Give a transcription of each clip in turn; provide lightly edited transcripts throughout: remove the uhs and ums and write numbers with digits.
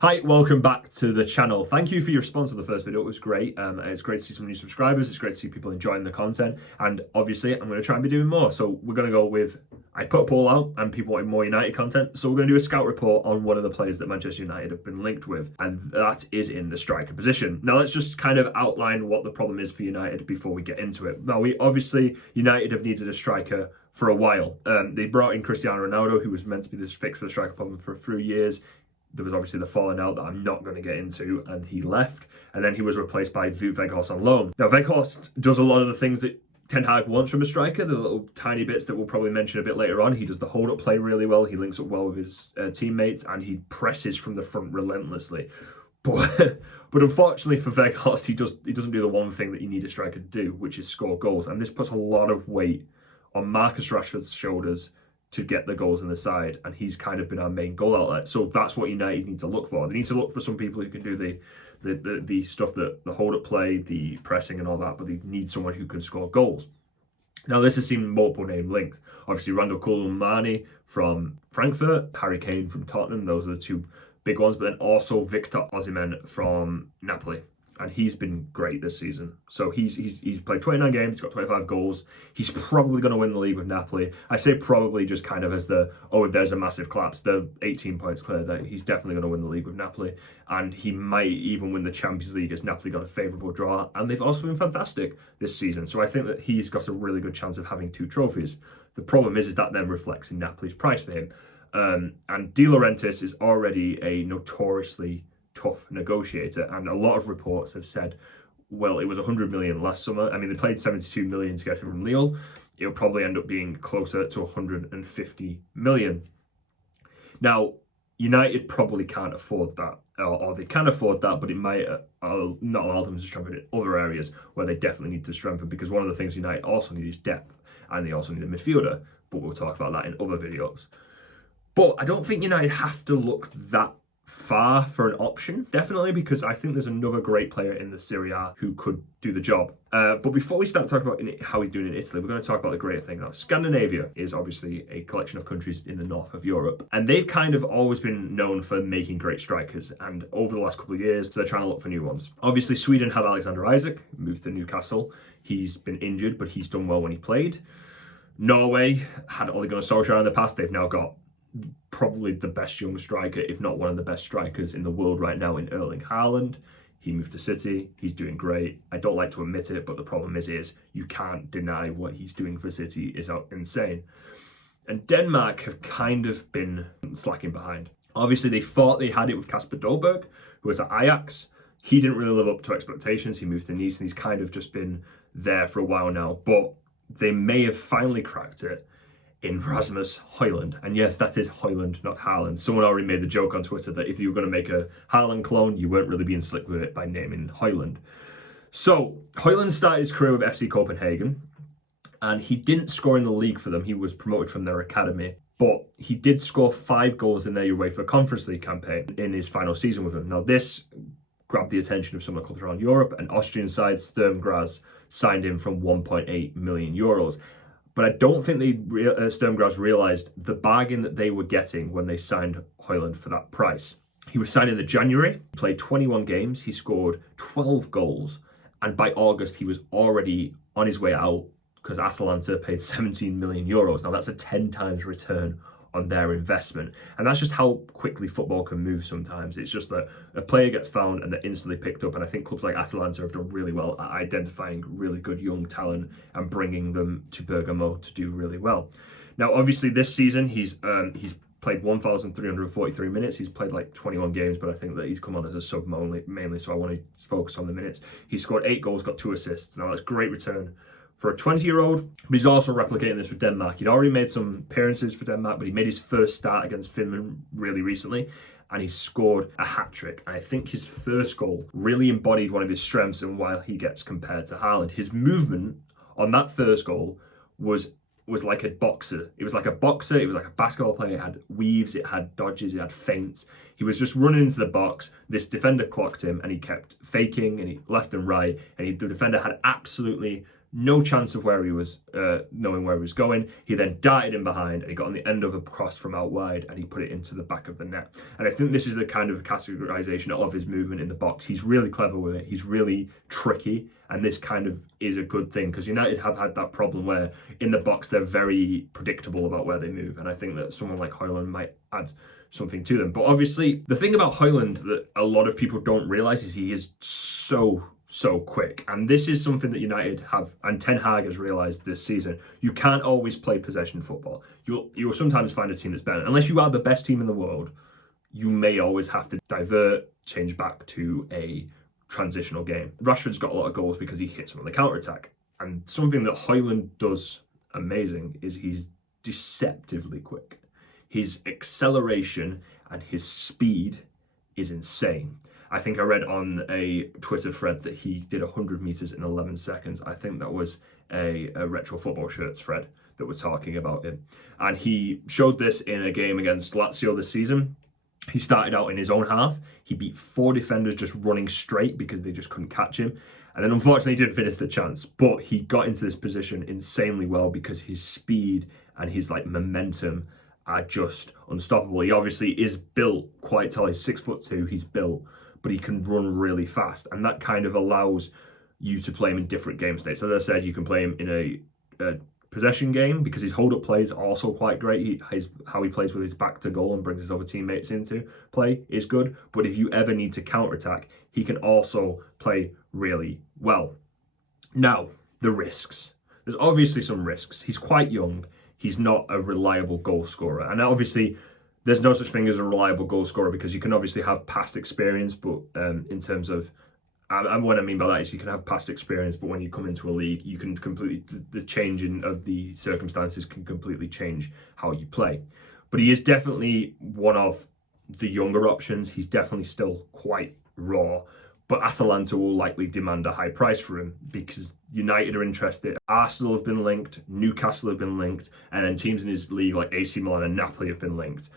Hi, welcome back to the channel. Thank you for your response to the first video. It was great. It's great to see some new subscribers. It's great to see people enjoying the content. And obviously, I'm going to try and be doing more. So we're going to go with, I put a poll out and people wanted more United content. So we're going to do a scout report on one of the players that Manchester United have been linked with. And that is in the striker position. Now, let's just kind of outline what the problem is for United before we get into it. Now, United have needed a striker for a while. They brought in Cristiano Ronaldo, who was meant to be this fix for the striker problem for a few years. There was obviously the falling out that I'm not going to get into, and he left. And then he was replaced by Wout Weghorst on loan. Now, Weghorst does a lot of the things that Ten Hag wants from a striker, the little tiny bits that we'll probably mention a bit later on. He does the hold-up play really well. He links up well with his teammates, and he presses from the front relentlessly. But unfortunately for Weghorst, he doesn't do the one thing that you need a striker to do, which is score goals. And this puts a lot of weight on Marcus Rashford's shoulders to get the goals in the side, and he's kind of been our main goal outlet. So that's what United need to look for. They need to look for some people who can do the stuff, that the hold up play, the pressing and all that, but they need someone who can score goals. Now, this has seen multiple name links. Obviously, Randall Koulibaly from Frankfurt, Harry Kane from Tottenham. Those are the two big ones, but then also Victor Osimhen from Napoli. And he's been great this season. So he's played 29 games, he's got 25 goals. He's probably going to win the league with Napoli. I say probably just kind of as there's a massive collapse. They're 18 points clear. That he's definitely going to win the league with Napoli. And he might even win the Champions League as Napoli got a favourable draw. And they've also been fantastic this season. So I think that he's got a really good chance of having 2 trophies. The problem is that then reflects in Napoli's price for him. And De Laurentiis is already a notoriously tough negotiator, and a lot of reports have said, well, it was 100 million last summer. I mean, they paid 72 million to get him from Lille. It'll probably end up being closer to 150 million. Now, United probably can't afford that, or they can afford that, but it might not allow them to strengthen in other areas where they definitely need to strengthen, because one of the things United also need is depth, and they also need a midfielder, but we'll talk about that in other videos. But I don't think United have to look that far for an option, definitely, because I think there's another great player in the Serie A who could do the job. But before we start talking about how he's doing in Italy, we're going to talk about the great thing now. Scandinavia is obviously a collection of countries in the north of Europe, and they've kind of always been known for making great strikers, and over the last couple of years they're trying to look for new ones. Obviously, Sweden had Alexander Isak, moved to Newcastle. He's been injured, but he's done well when he played. Norway had Ole Gunnar Solskjaer in the past. They've now got probably the best young striker, if not one of the best strikers in the world right now, in Erling Haaland. He moved to City. He's doing great. I don't like to admit it, but the problem is you can't deny what he's doing for City is insane. And Denmark have kind of been slacking behind. Obviously, they thought they had it with Kasper Dolberg, who was at Ajax. He didn't really live up to expectations. He moved to Nice, and he's kind of just been there for a while now. But they may have finally cracked it in Rasmus Holjund. And yes, that is Hojlund, not Haaland. Someone already made the joke on Twitter that if you were going to make a Haaland clone, you weren't really being slick with it by naming Hojlund. So Hojlund started his career with FC Copenhagen, and he didn't score in the league for them. He was promoted from their academy, but he did score 5 goals in their UEFA Conference League campaign in his final season with them. Now, this grabbed the attention of some of the clubs around Europe, and Austrian side Sturm Graz signed him from 1.8 million euros. But I don't think Sturm Graz realised the bargain that they were getting when they signed Hojlund for that price. He was signed in January, played 21 games, he scored 12 goals, and by August he was already on his way out because Atalanta paid 17 million euros. Now that's a 10 times return on their investment, and that's just how quickly football can move sometimes. It's just that a player gets found and they're instantly picked up, and I think clubs like Atalanta have done really well at identifying really good young talent and bringing them to Bergamo to do really well. Now, obviously, this season he's played 1,343 minutes. He's played like 21 games, but I think that he's come on as a sub mainly, so I want to focus on the minutes. He scored 8 goals, got 2 assists. Now that's a great return for a 20-year-old, but he's also replicating this with Denmark. He'd already made some appearances for Denmark, but he made his first start against Finland really recently, and he scored a hat-trick. And I think his first goal really embodied one of his strengths, and while he gets compared to Haaland, his movement on that first goal was like a boxer. It was like a boxer, it was like a basketball player. It had weaves, it had dodges, it had feints. He was just running into the box. This defender clocked him, and he kept faking, and he left and right, and the defender had absolutely no chance of where he was, knowing where he was going. He then darted in behind and he got on the end of a cross from out wide and he put it into the back of the net. And I think this is the kind of categorization of his movement in the box. He's really clever with it. He's really tricky. And this kind of is a good thing because United have had that problem where in the box they're very predictable about where they move. And I think that someone like Hojlund might add something to them. But obviously, the thing about Hojlund that a lot of people don't realize is he is so quick. And this is something that United have, and Ten Hag has realized this season. You can't always play possession football. You'll sometimes find a team that's better. Unless you are the best team in the world, you may always have to divert, change back to a transitional game. Rashford's got a lot of goals because he hits them on the counter-attack. And something that Hojlund does amazing is he's deceptively quick. His acceleration and his speed is insane. I think I read on a Twitter thread that he did 100 meters in 11 seconds. I think that was a retro football shirts thread that was talking about him. And he showed this in a game against Lazio this season. He started out in his own half. He beat 4 defenders just running straight because they just couldn't catch him. And then unfortunately he didn't finish the chance, but he got into this position insanely well because his speed and his momentum are just unstoppable. He obviously is built quite tall. He's 6'2", he's built, but he can run really fast. And that kind of allows you to play him in different game states. As I said, you can play him in a possession game because his hold-up play is also quite great. How he plays with his back to goal and brings his other teammates into play is good. But if you ever need to counter-attack, he can also play really well. Now, the risks. There's obviously some risks. He's quite young. He's not a reliable goal scorer. And obviously, there's no such thing as a reliable goal scorer because you can obviously have past experience, but in terms of, and what I mean by that is you can have past experience, but when you come into a league, you can completely, the changing of the circumstances can completely change how you play. But he is definitely one of the younger options. He's definitely still quite raw, but Atalanta will likely demand a high price for him because United are interested. Arsenal have been linked, Newcastle have been linked, and then teams in his league like AC Milan and Napoli have been linked.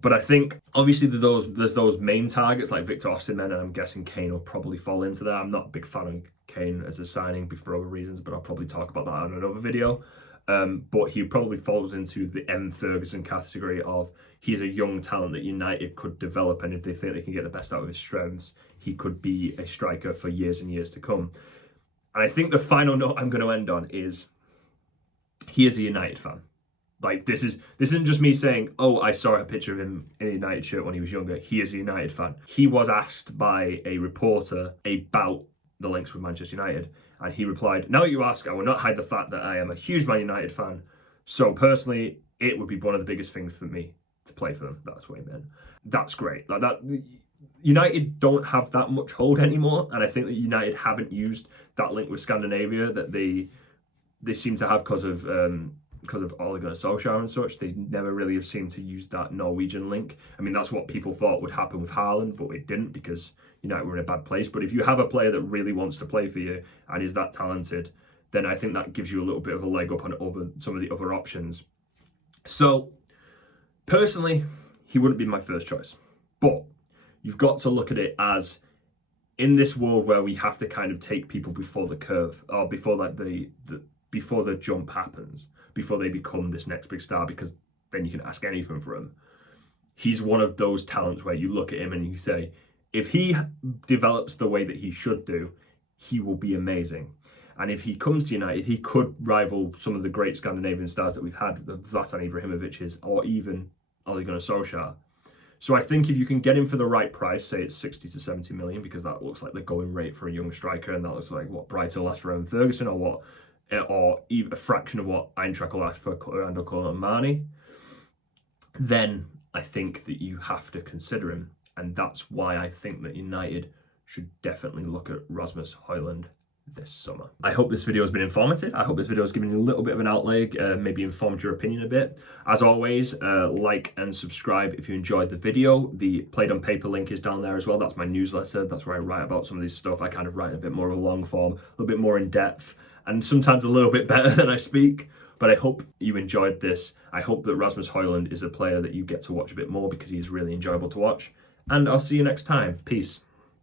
But I think obviously there's those main targets like Victor Osimhen, and I'm guessing Kane will probably fall into that. I'm not a big fan of Kane as a signing for other reasons, but I'll probably talk about that in another video. But he probably falls into the M. Ferguson category of he's a young talent that United could develop, and if they think they can get the best out of his strengths, he could be a striker for years and years to come. And I think the final note I'm going to end on is he is a United fan. Like this isn't just me saying, oh, I saw a picture of him in a United shirt when he was younger. He is a United fan. He was asked by a reporter about the links with Manchester United, and he replied, "Now that you ask, I will not hide the fact that I am a huge Man United fan. So personally, it would be one of the biggest things for me to play for them." That's what he meant. That's great. Like that, United don't have that much hold anymore, and I think that United haven't used that link with Scandinavia that they seem to have because of Ole Gunnar Solskjaer and such. They never really have seemed to use that Norwegian link. I mean, that's what people thought would happen with Haaland, but it didn't because United were in a bad place. But if you have a player that really wants to play for you and is that talented, then I think that gives you a little bit of a leg up on some of the other options. So, personally, he wouldn't be my first choice. But you've got to look at it as, in this world where we have to kind of take people before the curve, or before before the jump happens, before they become this next big star, because then you can ask anything for him. He's one of those talents where you look at him and you say, if he develops the way that he should do, he will be amazing. And if he comes to United, he could rival some of the great Scandinavian stars that we've had, the Zlatan Ibrahimovic's, or even Ole Gunnar Solskjaer. So I think if you can get him for the right price, say it's 60 to 70 million, because that looks like the going rate for a young striker, and that looks like what Brighton will ask for Erling Ferguson, or even a fraction of what Eintracht will ask for Orlando Colomani, then I think that you have to consider him. And that's why I think that United should definitely look at Rasmus Holjund this summer. I hope this video has been informative. I hope this video has given you a little bit of an outlay, maybe informed your opinion a bit. As always, like and subscribe if you enjoyed the video. The Played on Paper link is down there as well. That's my newsletter. That's where I write about some of this stuff. I kind of write a bit more of a long form, a little bit more in depth, and sometimes a little bit better than I speak. But I hope you enjoyed this. I hope that Rasmus Holjund is a player that you get to watch a bit more because he is really enjoyable to watch. And I'll see you next time. Peace.